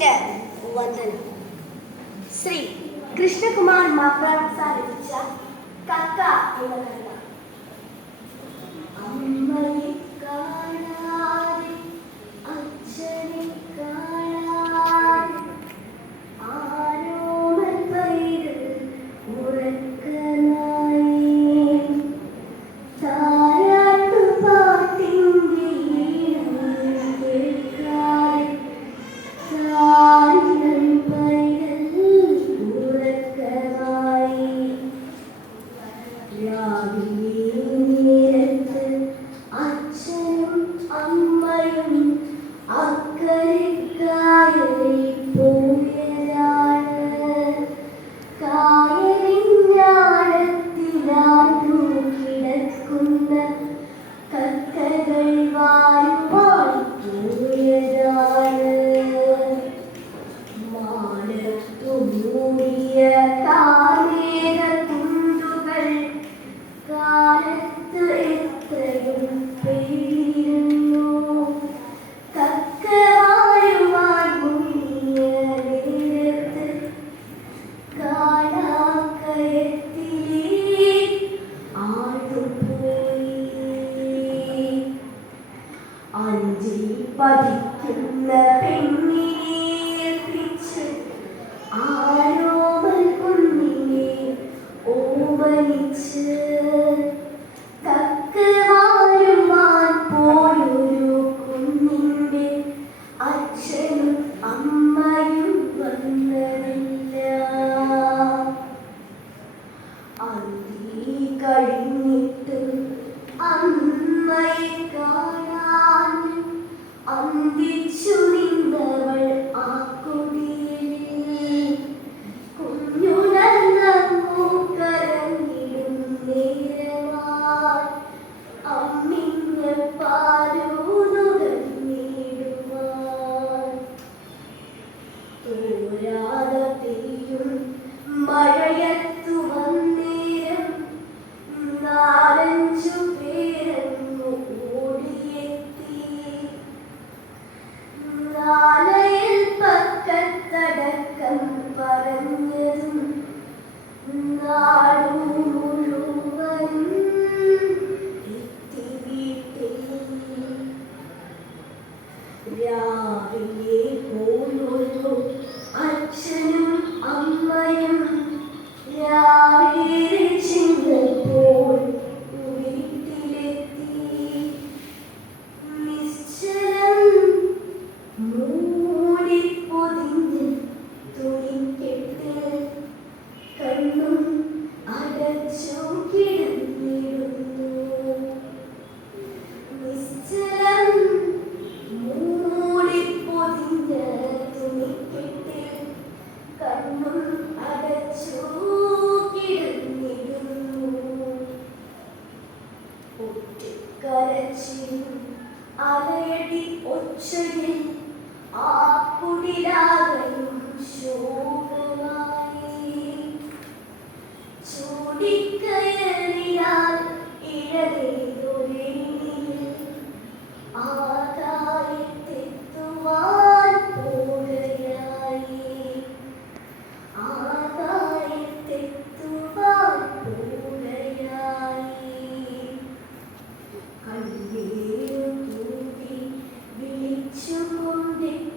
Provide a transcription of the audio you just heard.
കൊച്ചിന് വന്ദനം. ശ്രീ കൃഷ്ണകുമാർ മാപ്രാംസ രചിച്ച കക്ക എന്ന കഥ. അമ്മയെ കാണാതെ അച്ഛനെ കാണാതെ ആരോമൽ പൈതൽ ഉറക്കനായി താരാട്ടുപാട്ടിൻ്റെ ഈണം കേൾക്കാതെ താരിളം പൈതൽ ഉറക്കനായി രാവിലെ നേരത്ത് അച്ഛനും അമ്മയും അക്കരക്കായലിൽ പോയതാണ്. കായലിഞ്ഞാഴത്തിലാണ്ടു കിടക്കുന്ന കക്കകൾ വാരുവാൻ പോയതാണ്. മാനത്തു മൂടിയ കാർമേഘ തുണ്ടുകൾ കാലത്ത് എത്രയും പെയ്തിരുന്നു. കക്ക വാരുവാൻ മുങ്ങിയ നേരത്ത് കാണാക്കയത്തിലേ ആടുപോയി. അഞ്ചിൽ പതിക്കുന്ന പെണ്ണിനെ ഏൽപ്പിച്ച് ആരോമൽ കുഞ്ഞിനെ ഓമനിച്ച് കക്ക വാരുവാൻ പോയൊരു കുഞ്ഞിൻ്റെ അച്ഛനും അമ്മയും വന്നതില്ല. അന്തി കഴിഞ്ഞിട്ടും അമ്മയെ കാണാൻ അന്തിച്ചു നിന്നവൾ ആ കുടിലിൽ. കുഞ്ഞുണർന്നു കരഞ്ഞിടും നേരമായി അമ്മിഞ്ഞ പാലൂനുകഞ്ഞിടുവാൻ. തോരാതെ പെയ്യും മഴയത്തു വന്നേരം നാലഞ്ചു പേരങ്ങു ഓടിയെത്തി. നാലയിൽ പക്കത്തടക്കം പറഞ്ഞതും നാടു മുഴുവനും എത്തി വീട്ടിൽ. രാവിലെ പോയൊരു അച്ഛനും അമ്മയും രാവിലെ ചെന്നപ്പോൾ വീട്ടിലെത്തി. നിശ്ചലം മൂടിപ്പൊതിഞ്ഞ് തുണിക്കെട്ട് കണ്ണും അടച്ചു കിടന്നിടുന്നു. നിശ്ചലം മൂടിപ്പൊതിഞ്ഞ തുണിക്കെട്ട് കണ്ണും അടച്ചു കിടന്നിടുന്നു. ഒറ്റക്കരച്ചിൽ അലയടി ഒച്ചയിൽ ആ കുടിലാകയും ശോകമായി. ചൂടിക്കയറിയാൽ ഇഴതേതൊരേണിയിൽ ആകായത്തെത്തുവാൻ പോകയായി. ആകായത്തെത്തുവാൻ പോകയായി. കണ്ണീരു തൂകി വിളിച്ചുകൊണ്ടിരുന്നു